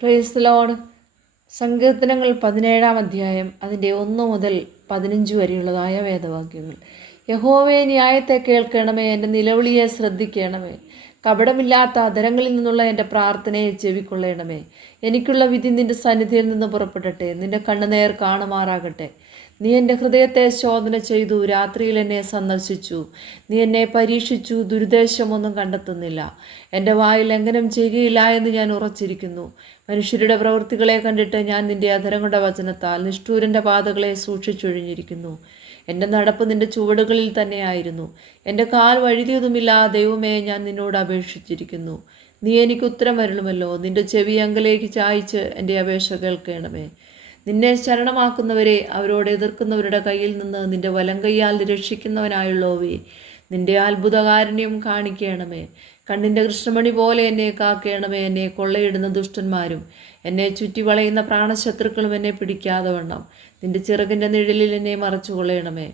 Praise the Lord. സങ്കീർത്തനങ്ങൾ 17-ാം അധ്യായം അതിൻ്റെ 1 മുതൽ 15 വരെയുള്ളതായ വേദവാക്യങ്ങൾ. യഹോവേ, ന്യായത്തെ കേൾക്കണമേ, എൻ്റെ നിലവിളിയെ ശ്രദ്ധിക്കണമേ. കപടമില്ലാത്ത അധരങ്ങളിൽ നിന്നുള്ള എൻ്റെ പ്രാർത്ഥനയെ ചെവിക്കൊള്ളണമേ. എനിക്കുള്ള വിധി നിൻ്റെ സന്നിധിയിൽ നിന്ന് പുറപ്പെടട്ടെ, നിൻ്റെ കണ്ണുനേർ കാണുമാറാകട്ടെ. നീ എൻ്റെ ഹൃദയത്തെ ശോധന ചെയ്തു, രാത്രിയിൽ എന്നെ സന്ദർശിച്ചു. നീ എന്നെ പരീക്ഷിച്ചു, ദുരുദ്ദേശമൊന്നും കണ്ടെത്തുന്നില്ല. എൻ്റെ വായിൽ ലംഘനം ചെയ്യുകയില്ല എന്ന് ഞാൻ ഉറച്ചിരിക്കുന്നു. മനുഷ്യരുടെ പ്രവൃത്തികളെ കണ്ടിട്ട് ഞാൻ നിൻ്റെ അധരങ്ങളുടെ വചനത്താൽ നിഷ്ഠൂരൻ്റെ പാതകളെ സൂക്ഷിച്ചൊഴിഞ്ഞിരിക്കുന്നു. എൻ്റെ നടപ്പ് നിൻ്റെ ചുവടുകളിൽ തന്നെയായിരുന്നു. എൻ്റെ കാൽ വഴുതിയതുമില്ല. ദൈവമേ, ഞാൻ നിന്നോട് അപേക്ഷിച്ചിരിക്കുന്നു. നീ എനിക്ക് ഉത്തരം വരണമല്ലോ. നിൻ്റെ ചെവി അങ്കലേക്ക് ചായ്ച്ച് എൻ്റെ അപേക്ഷ കേൾക്കണമേ. നിന്നെ ശരണമാക്കുന്നവരെ, അവരോട് എതിർക്കുന്നവരുടെ കയ്യിൽ നിന്ന് നിൻ്റെ വലങ്കയ്യാൽ രക്ഷിക്കുന്നവനായുള്ളോവേ, നിൻ്റെ അത്ഭുതകാരുണ്യം കാണിക്കണമേ. കണ്ണിൻ്റെ കൃഷ്ണമണി പോലെ എന്നെ കാക്കണമേ. എന്നെ കൊള്ളയിടുന്ന ദുഷ്ടന്മാരും എന്നെ ചുറ്റി വളയുന്ന പ്രാണശത്രുക്കളും എന്നെ പിടിക്കാതെ വണ്ണം നിൻ്റെ ചിറകിൻ്റെ നിഴലിൽ എന്നെ മറച്ചു കൊള്ളണമേ.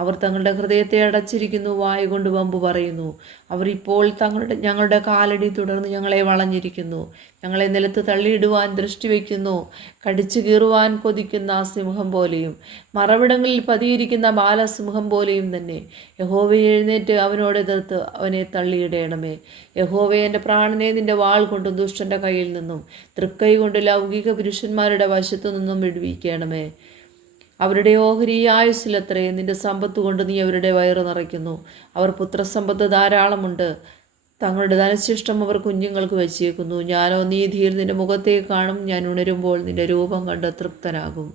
അവർ തങ്ങളുടെ ഹൃദയത്തെ അടച്ചിരിക്കുന്നു, വായ് കൊണ്ട് വമ്പ് പറയുന്നു. അവർ ഇപ്പോൾ ഞങ്ങളുടെ കാലടി തുടർന്ന് ഞങ്ങളെ വളഞ്ഞിരിക്കുന്നു. ഞങ്ങളെ നിലത്ത് തള്ളിയിടുവാൻ ദൃഷ്ടി വയ്ക്കുന്നു. കടിച്ചു കീറുവാൻ കൊതിക്കുന്ന സിംഹം പോലെയും മറവിടങ്ങളിൽ പതിയിരിക്കുന്ന ബാലസിംഹം പോലെയും തന്നെ. യഹോവേ, എഴുന്നേറ്റ് അവനോട് എതിർത്ത് അവനെ തള്ളിയിടണമേ. യഹോവേ, എൻ്റെ പ്രാണനെ നിൻ്റെ വാൾ കൊണ്ടും ദുഷ്ടൻ്റെ കയ്യിൽ നിന്നും തൃക്കൈ കൊണ്ട് ലൗകിക പുരുഷന്മാരുടെ വശത്തു നിന്നും വിടുവിക്കണമേ. അവരുടെ ഓഹരി ആയുസ്സിലത്രേ. നിൻ്റെ സമ്പത്ത് കൊണ്ട് നീ അവരുടെ വയറ് നിറയ്ക്കുന്നു. അവർ പുത്രസമ്പത്ത് ധാരാളമുണ്ട്. തങ്ങളുടെ ധനശിഷ്ടം അവർ കുഞ്ഞുങ്ങൾക്ക് വെച്ചേക്കുന്നു. ഞാനോ നീതിയിൽ നിൻ്റെ മുഖത്തേക്ക് കാണും. ഞാൻ ഉണരുമ്പോൾ നിൻ്റെ രൂപം കണ്ട് തൃപ്തനാകും.